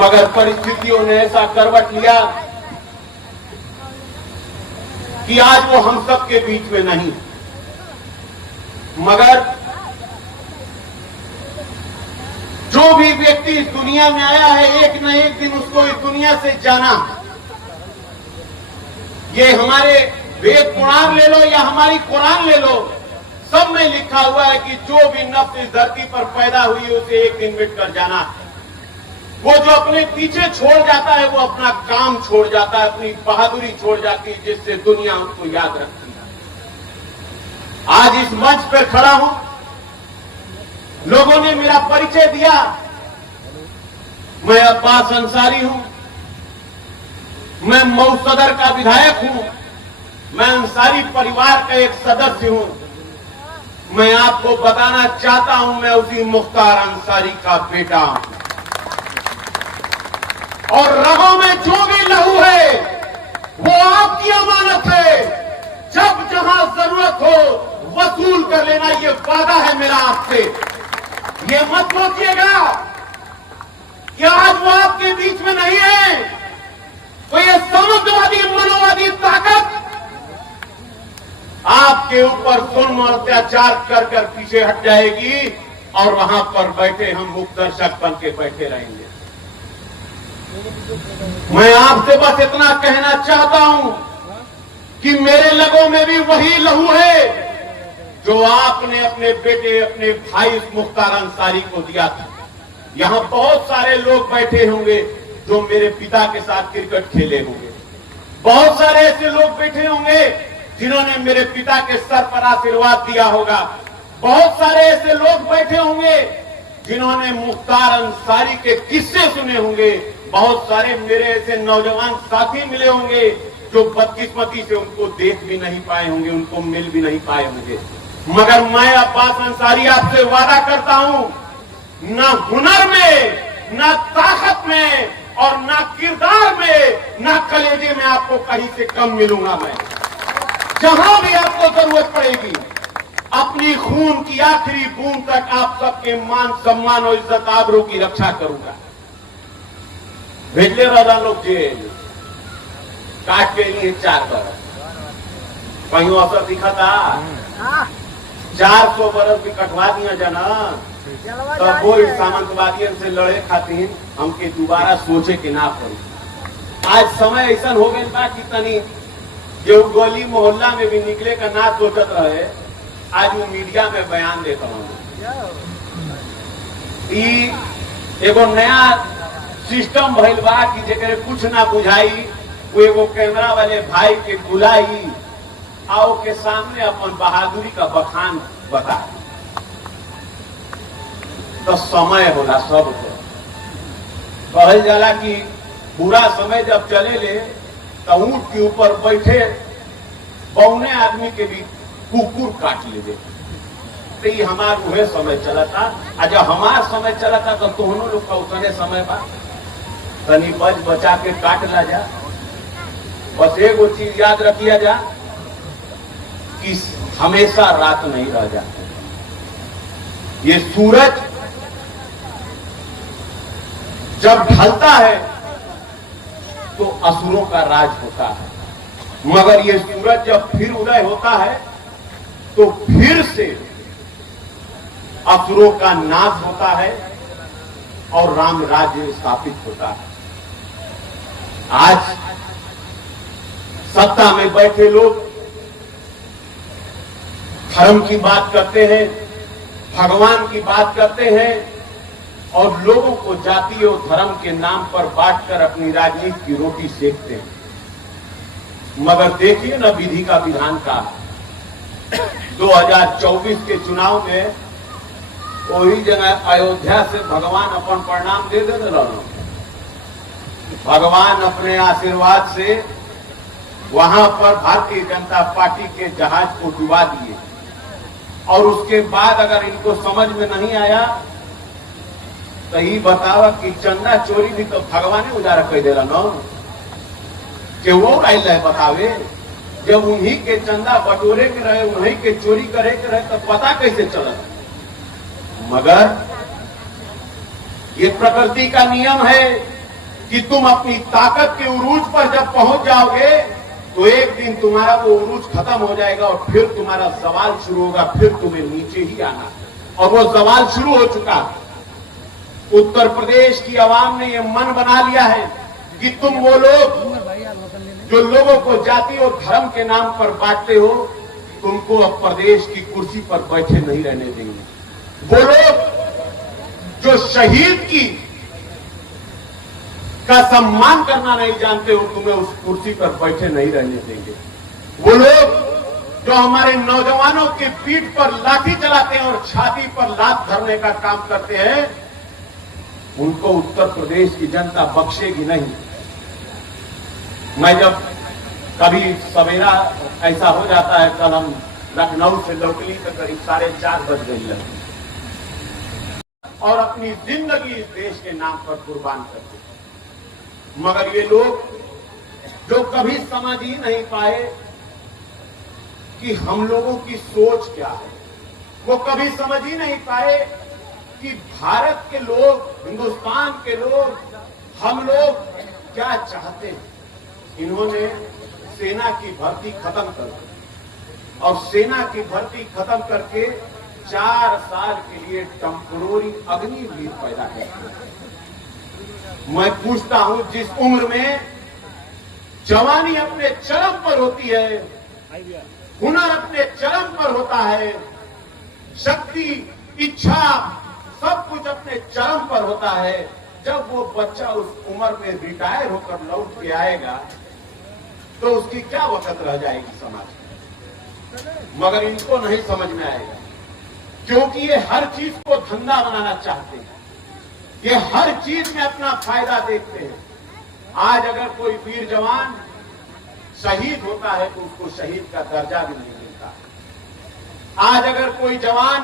मगर परिस्थितियों ने ऐसा करवट लिया कि आज वो हम सब के बीच में नहीं। मगर जो भी व्यक्ति इस दुनिया में आया है, एक न एक दिन उसको इस दुनिया से जाना। ये हमारे वेद पुराण ले लो या हमारी कुरान ले लो, सब में लिखा हुआ है कि जो भी नफ्स इस धरती पर पैदा हुई है उसे एक दिन मिटकर जाना। वो जो अपने पीछे छोड़ जाता है वो अपना काम छोड़ जाता है, अपनी बहादुरी छोड़ जाती है, जिससे दुनिया उनको याद रखती है। आज इस मंच पर खड़ा हूं, लोगों ने मेरा परिचय दिया। मैं अब्बास अंसारी हूं, मैं मऊ सदर का विधायक हूं, मैं अंसारी परिवार का एक सदस्य हूं। मैं आपको बताना चाहता हूं, मैं उसी मुख्तार अंसारी का बेटा हूं और रगों में जो भी लहू है वो आपकी अमानत है। जब जहां जरूरत हो वसूल कर लेना, ये वादा है मेरा आपसे। ये मत सोचिएगा कि आज वो आपके बीच में नहीं है, तो ये साम्यवादी मनोवादी ताकत आपके ऊपर जुल्म और अत्याचार कर कर पीछे हट जाएगी और वहां पर बैठे हम मुक्त दर्शक बन के बैठे रहेंगे। मैं आपसे बस इतना कहना चाहता हूं कि मेरे लगों में भी वही लहू है जो आपने अपने बेटे, अपने भाई मुख्तार अंसारी को दिया था। यहां बहुत सारे लोग बैठे होंगे जो मेरे पिता के साथ क्रिकेट खेले होंगे। बहुत सारे ऐसे लोग बैठे होंगे जिन्होंने मेरे पिता के सर पर आशीर्वाद दिया होगा। बहुत सारे ऐसे लोग बैठे होंगे जिन्होंने मुख्तार अंसारी के किस्से सुने होंगे। बहुत सारे मेरे ऐसे नौजवान साथी मिले होंगे जो बदकिस्मती से उनको देख भी नहीं पाए होंगे, उनको मिल भी नहीं पाए होंगे। मगर मैं अब्बास अंसारी आपसे वादा करता हूं, ना हुनर में, ना ताकत में और ना किरदार में, ना कलेजे में आपको कहीं से कम मिलूंगा। मैं जहां भी आपको जरूरत पड़ेगी, अपनी खून की आखिरी बूंद तक आप सबके मान सम्मान और इज्जत आबरू की रक्षा करूंगा। भेजले रहा लोग जेल काट के लिए 4 बरस, कहीं असर दिखा था 400 बरस भी कटवा दिया जाना, तब वो सामंतवादियों से लड़े खातिर हमके दोबारा सोचे के ना पड़ी। आज समय ऐसा हो गया बा कि तनी जो गली मोहल्ला में भी निकले का ना सोचत रहे, आज वो मीडिया में बयान देता हूं। एगो नया सिस्टम भइल बा कि जेकरे कुछ ना बुझाई वो एगो कैमरा वाले भाई के बुलाई आओ के सामने अपन बहादुरी का बखान बता। तो समय होला सब कहल जाला कि बुरा समय जब चले ले तो ऊंट के ऊपर बैठे बौने आदमी के भी कुकुर काट ले दे। तो ये हमार वह समय चला था। जब हमार समय चला था तो दोनों लोग का उतने समय बा, तनी बच बचा के काट ला जा। बस एक वो चीज याद रखिया जा कि हमेशा रात नहीं रह जाती। ये सूरज जब ढलता है तो असुरों का राज होता है, मगर ये सूरज जब फिर उदय होता है तो फिर से असुरों का नाश होता है और राम राज्य स्थापित होता है। आज सत्ता में बैठे लोग धर्म की बात करते हैं, भगवान की बात करते हैं और लोगों को जाति और धर्म के नाम पर बांटकर अपनी राजनीति की रोटी सेकते हैं। मगर देखिए ना विधि का विधान का 2024 के चुनाव में वही जगह अयोध्या से भगवान अपन प्रणाम दे दे रहा। भगवान अपने आशीर्वाद से वहां पर भारतीय जनता पार्टी के जहाज को डुबा दिए और उसके बाद अगर इनको समझ में नहीं आया तो ही बतावा कि चंदा चोरी भी तो भगवान उजारा कर दे रहा कि वो आयल है बतावे। जब उन्हीं के चंदा बटोरे के रहे, उन्हीं के चोरी करे के रहे तो पता कैसे चला। मगर ये प्रकृति का नियम है कि तुम अपनी ताकत के उरूज पर जब पहुंच जाओगे तो एक दिन तुम्हारा वो उरूज खत्म हो जाएगा और फिर तुम्हारा सवाल शुरू होगा, फिर तुम्हें नीचे ही आना। और वो सवाल शुरू हो चुका। उत्तर प्रदेश की आवाम ने ये मन बना लिया है कि तुम वो लोग जो लोगों को जाति और धर्म के नाम पर बांटते हो, तुमको अब प्रदेश की कुर्सी पर बैठे नहीं रहने देंगे। वो लोग जो शहीद की का सम्मान करना नहीं जानते हो, तुम्हें उस कुर्सी पर बैठे नहीं रहने देंगे। वो लोग जो हमारे नौजवानों के पीठ पर लाठी चलाते हैं और छाती पर लात धरने का काम करते हैं, उनको उत्तर प्रदेश की जनता बख्शेगी नहीं। मैं जब कभी सवेरा ऐसा हो जाता है, कल हम लखनऊ से लौटली तो करीब 4:30 बज गई है, और अपनी जिंदगी इस देश के नाम पर कुर्बान करते हैं। मगर ये लोग जो कभी समझ ही नहीं पाए कि हम लोगों की सोच क्या है, वो कभी समझ ही नहीं पाए कि भारत के लोग, हिंदुस्तान के लोग, हम लोग क्या चाहते हैं। इन्होंने सेना की भर्ती खत्म कर दी और सेना की भर्ती खत्म करके 4 साल के लिए टेम्पोररी अग्निवीर पैदा करते। मैं पूछता हूं, जिस उम्र में जवानी अपने चरम पर होती है, हुनर अपने चरम पर होता है, शक्ति, इच्छा, सब कुछ अपने चरम पर होता है, जब वो बच्चा उस उम्र में रिटायर होकर लौट के आएगा तो उसकी क्या वक़्त रह जाएगी समाज में। मगर इनको नहीं समझ में आएगा, क्योंकि ये हर चीज को धंधा बनाना चाहते हैं, ये हर चीज में अपना फायदा देखते हैं। आज अगर कोई वीर जवान शहीद होता है तो उसको शहीद का दर्जा भी नहीं मिलता। आज अगर कोई जवान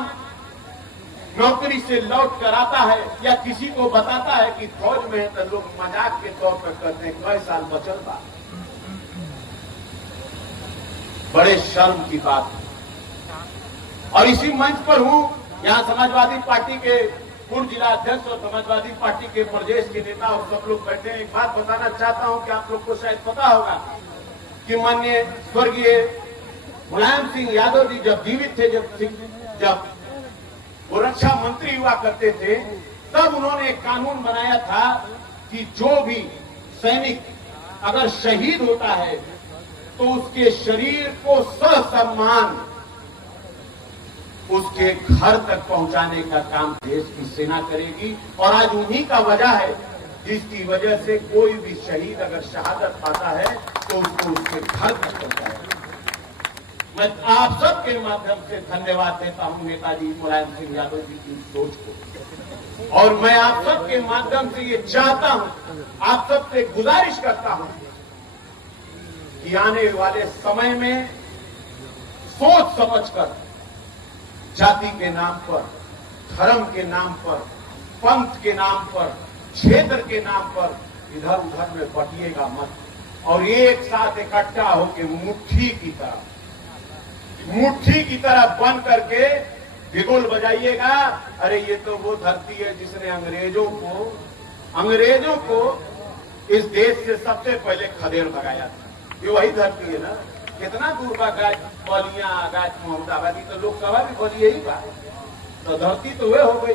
नौकरी से लौट कर आता है या किसी को बताता है कि फौज में है, तो लोग मजाक के तौर पर कहते हैं कई साल बचल बा। बड़े शर्म की बात है। और इसी मंच पर हूं, यहां समाजवादी पार्टी के पूर्व जिला अध्यक्ष और समाजवादी पार्टी के प्रदेश के नेता और सब लोग बैठे हैं। एक बात बताना चाहता हूं कि आप लोग को शायद पता होगा कि माननीय स्वर्गीय मुलायम सिंह यादव जी जब जीवित थे, जब वो रक्षा मंत्री हुआ करते थे, तब उन्होंने एक कानून बनाया था कि जो भी सैनिक अगर शहीद होता है तो उसके शरीर को ससम्मान उसके घर तक पहुंचाने का काम देश की सेना करेगी। और आज उन्हीं का वजह है जिसकी वजह से कोई भी शहीद अगर शहादत पाता है तो उसको उसके घर तक पहुंचाएगा। मैं आप सबके माध्यम से धन्यवाद देता हूं नेताजी मुलायम सिंह यादव जी की सोच को, और मैं आप सबके माध्यम से ये चाहता हूं, आप सबसे गुजारिश करता हूं कि आने वाले समय में सोच समझकर जाति के नाम पर, धर्म के नाम पर, पंथ के नाम पर, क्षेत्र के नाम पर इधर उधर में बटिएगा मत, और एक साथ इकट्ठा होकर मुट्ठी की तरह बन करके बिगुल बजाइएगा। अरे ये तो वो धरती है जिसने अंग्रेजों को इस देश से सबसे पहले खदेड़ भगाया था। ये वही धरती है ना। कितना दूर बा गाज बलिया, गाज मोहम्मदाबादी, तो लोकसभा भी बलिए ही बा, तो धरती तो वे हो गई।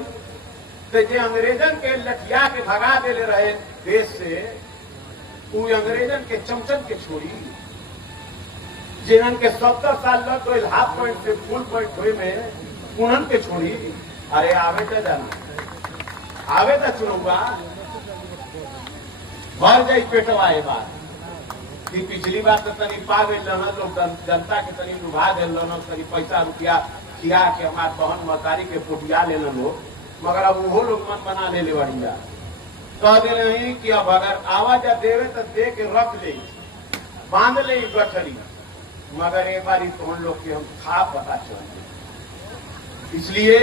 तो जे अंग्रेजन के लठिया के भगा देले रहे देश से, तू अंग्रेजन के चमचन के छोड़ी, जिन्हन के 70 साल लग गए हाफ पॉइंट से फुल पॉइंट हुए में, उन्हन के छोड़ी। अरे आवे तो जाना, आवे तो चुनूंगा, भर जाई पेटवा ये बात कि पिछली बार तो तनी पा गई लोग, जनता के तनी लुभा दिल, तनी पैसा रुपया खिया के हमारे बहन महतारी के पुटिया ले लो, मगर अब वो लोग मन बना ले बढ़िया कह दे नहीं कि अब अगर आवाज देवे तो दे के रख ले, बांध ले गठरी, मगर एक बार तो उन लोग के हम खा पता चल। इसलिए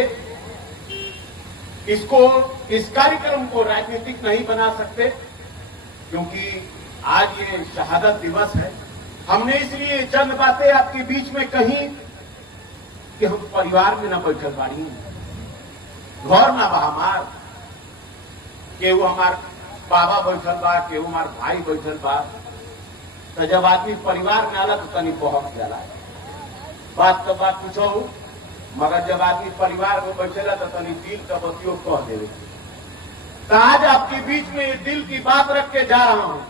इस कार्यक्रम को राजनीतिक नहीं बना सकते, क्योंकि आज ये शहादत दिवस है। हमने इसलिए चंद बातें आपके बीच में कही कि हम परिवार में न बैठल बाड़ी, घर ना बा हमार, के वो हमार बाबा बैठल बा, केहू हमार भाई बैठल बा, तो जब आदमी परिवार में आला तो तनी बहक जाला। बात तो बात पूछो, मगर जब आदमी परिवार में बैठेला तो तनी दिल का बतियो कह देवे। तो आज आपके बीच में ये दिल की बात रख के जा रहा हूं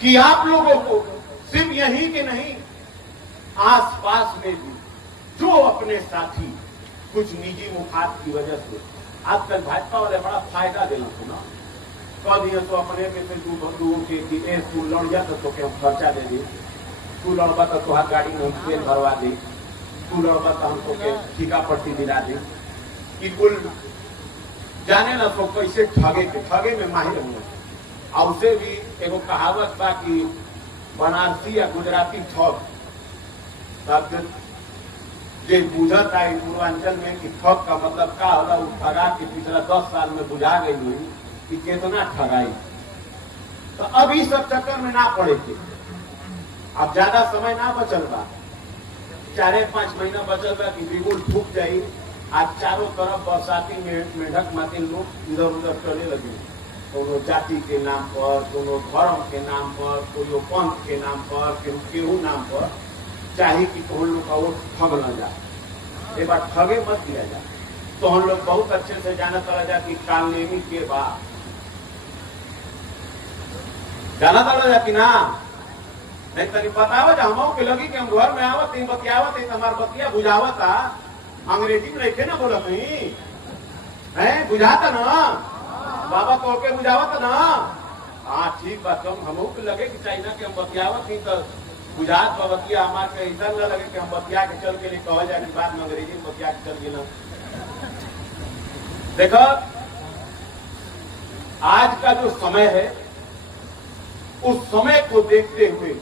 कि आप लोगों को सिर्फ यहीं के नहीं, आसपास में भी जो अपने साथी कुछ निजी मुखात की वजह से आजकल भाजपा वाले बड़ा फायदा देना सुना, कह दिए तो अपने में से दू बंधुओं के तू लड़ जा तो हम खर्चा दे दे, तू लड़बा तो तुहार गाड़ी में हम तेल भरवा दे, तू लड़बा तो हमको के ठीका पट्टी दिला दे। कि कुल जाने ना तो कैसे ठगे में माहिर हूँ। और उसे भी एगो कहावत बा कि बनारसी या गुजराती ठग, तब जे बुझत आई पूर्वांचल में कि ठग का मतलब का होला, उ ठगा के पिछला 10 साल में बुझा गई हुई कि कितना ठगाई। तो अब इस सब चक्कर में ना पड़े थे, अब ज्यादा समय ना बचल बा, 4-5 महीना बचल बा कि बिल्कुल ठूक जाई। आज चारों तरफ बरसाती मेढक मातिल लोग इधर उधर चले लगे, कोनो जाति के नाम पर, कोनो धर्म के नाम पर, कोनो पंथ के नाम पर, केहू नाम पर, चाहे कि तो हम लोग का वो ठग न जाए। एक बार ठगे मत दिया जाए। तो हम लोग बहुत अच्छे से जाना चला जा कि कालनेमी के बाद जाना चला जा कि ना, नहीं तरी बतावा जा हम के लगी कि हम घर में आवत बतियावत हमार बतिया बुझावता, अंग्रेजी में रखे ना बोलत नहीं है, बुझाता ना बाबा तो के बुझावत ना। हाँ ठीक बात, हमको के लगे कि चाइना के हम बतियावत नहीं तो बुझात बतिया हमारे ऐसा न लगे कि हम बतिया के चल के लिए कहा जाए कि बाद में अंग्रेजी में बतिया के चल गए। देखो आज का जो समय है, उस समय को देखते हुए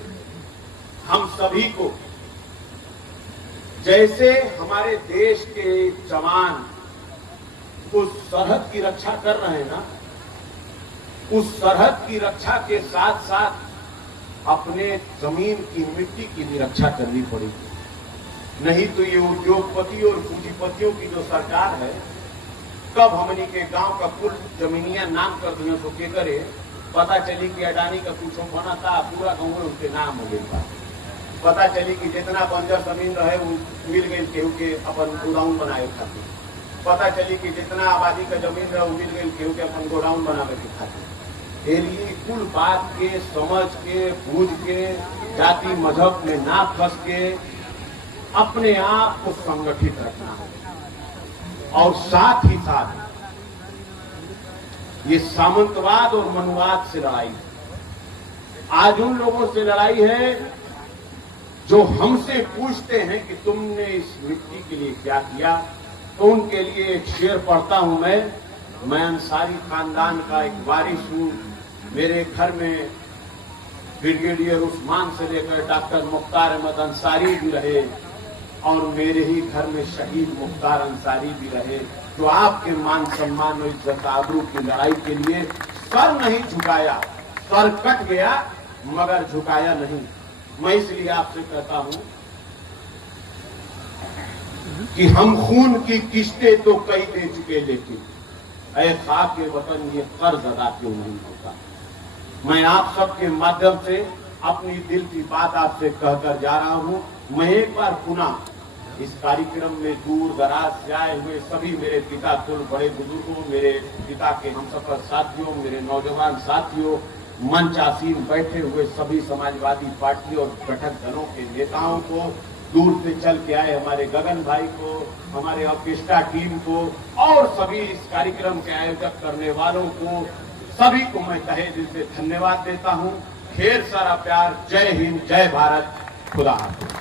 हम सभी को, जैसे हमारे देश के जवान उस सरहद की रक्षा कर रहे हैं ना, उस सरहद की रक्षा के साथ साथ अपने जमीन की मिट्टी की भी रक्षा करनी पड़ेगी। नहीं तो ये उद्योगपति और पूंजीपतियों की जो सरकार है, कब हमनी के गांव का कुल जमीनिया नाम कर दिया तो के करे, पता चली कि अडानी का कुछ बना था, पूरा गांव में उसके नाम हो गया। पता चली कि जितना बंजर जमीन रहे वो मिल गई केहू के अपन गोडाउन बनाए खातिर। पता चली कि जितना आबादी का जमीन रहे वो मिल गई केहू के अपन गोडाउन बनावे के खातिर। लिए कुल बात के समझ के बूझ के जाति मजहब में ना फंस के अपने आप को संगठित रखना है। और साथ ही साथ ये सामंतवाद और मनुवाद से लड़ाई, आज उन लोगों से लड़ाई है जो हमसे पूछते हैं कि तुमने इस मिट्टी के लिए क्या किया। तो उनके लिए एक शेर पढ़ता हूं मैं अंसारी खानदान का एक वारिस हूं। मेरे घर में ब्रिगेडियर उस्मान से लेकर डॉक्टर मुख्तार अहमद अंसारी भी रहे और मेरे ही घर में शहीद मुख्तार अंसारी भी रहे, जो आपके मान सम्मान और इज्जत आबरू की लड़ाई के लिए सर नहीं झुकाया। सर कट गया मगर झुकाया नहीं। मैं इसलिए आपसे कहता हूं कि हम खून की किस्तें तो कई दे चुके, लेकिन ऐ खाक के वतन ये कर्ज अदा क्यों नहीं होता। मैं आप सबके माध्यम से अपनी दिल की बात आपसे कहकर जा रहा हूं। मैं एक बार पुनः इस कार्यक्रम में दूर दराज से आए हुए सभी मेरे पिता तुल बड़े बुजुर्गों, मेरे पिता के हम सफर साथियों, मेरे नौजवान साथियों, मंच आसीन बैठे हुए सभी समाजवादी पार्टी और घटक दलों के नेताओं को, दूर से चल के आए हमारे गगन भाई को, हमारे ऑर्केस्ट्रा टीम को और सभी इस कार्यक्रम के आयोजक करने वालों को, सभी को मैं तहे दिल से धन्यवाद देता हूं। ढेर सारा प्यार। जय हिंद, जय भारत, खुदा हाफिज।